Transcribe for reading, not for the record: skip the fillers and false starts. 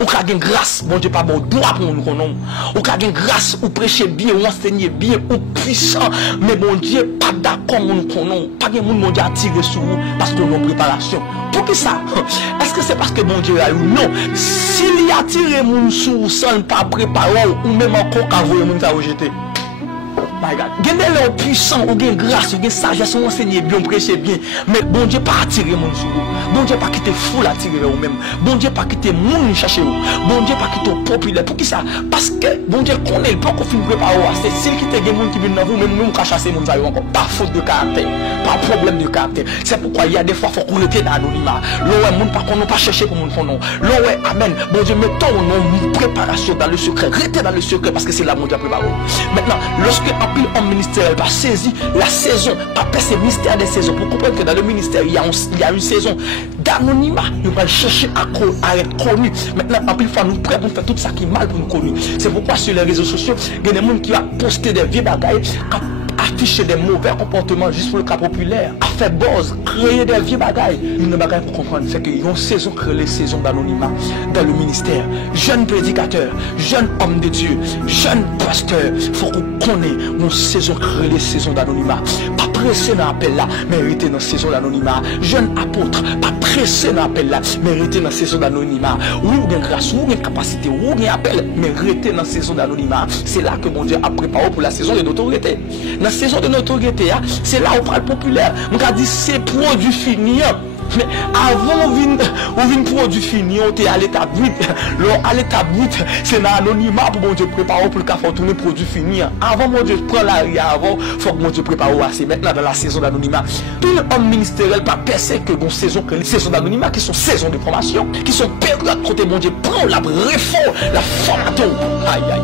ou ka gen grâce, bon Dieu pas bon droit pour nous connaître. Ou ka gen grâce, ou prêcher bien, ou enseigner bien, ou puissant, mais bon Dieu pas d'accord nous connaître. Pas gen moun bon Dieu attirer sur vous parce que nous préparation. Pour qui ça? Est-ce que c'est parce que bon Dieu a eu? Non. S'il y a tiré moun sous sans pas préparer ou même encore qu'à voyer moun ça rejeter. My God. Gende l'homme puissant, ou gen grâce, ou gen sagesse, ou enseigner bien, prêcher bien. Mais bon Dieu pas attirer mon sous vous. Bon Dieu pas quitter fou l'attirer ou même. Bon Dieu pas quitter moun chercher vous. Bon Dieu pas quitter populaire. Pour qui ça? Parce que bon Dieu connaît pas qu'on finit préparer. C'est s'il quitte gen moun qui vient dans vous, même qu'à chasser moun ça encore. Pas faute de caractère. Pas problème de caractère. C'est pourquoi il y a des fois faut qu'on rete dans l'anonymat. L'on moun pas qu'on pas chercher pour moun font non. L'on amen. Bon Dieu mettons nos préparation dans le secret. Restez dans le secret parce que c'est là mon Dieu préparé. Maintenant, lorsque pile homme ministériel pas saisi la saison, pas c'est mystère des saisons pour comprendre que dans le ministère il y a une saison d'anonymat. Nous allons chercher à être connu. Maintenant, en pile fois nous prêts pour faire tout ça qui est mal pour nous connaître. C'est pourquoi sur les réseaux sociaux, il y a des gens qui ont posté des vieux bagailles, afficher des mauvais comportements juste pour le cas populaire, à faire buzz, créer des vieux bagailles. Une bagaille pour comprendre, c'est qu'il y a une saison créée, les saisons d'anonymat dans le ministère. Jeunes prédicateurs, jeunes hommes de Dieu, jeunes pasteurs, il faut qu'on connaisse une saison créée, les saisons d'anonymat. Pas pressé dans l'appel là, mérité dans la saison d'anonymat. Jeunes apôtres, pas pressé dans l'appel là, mérité dans la saison d'anonymat. Ou une grâce, ou une capacité, ou un appel, mérité dans la saison d'anonymat. C'est là que mon Dieu a préparé pour la saison de notoriété. La saison de notoriété, c'est là où on parle populaire. On a dit c'est produit fini. Mais avant on vient produit fini, on est à l'état brut. À l'état brut, c'est dans l'anonymat pour mon Dieu préparer pour le cas tourner produit fini. Avant mon Dieu prend l'arrière avant, faut que mon Dieu prépare assez. Maintenant dans la saison d'anonymat, tout le homme ministériel pas percé que bon saison que les saisons d'anonymat qui sont saisons de formation, qui sont périodes côté mon Dieu prend la réforme, la formation. Aïe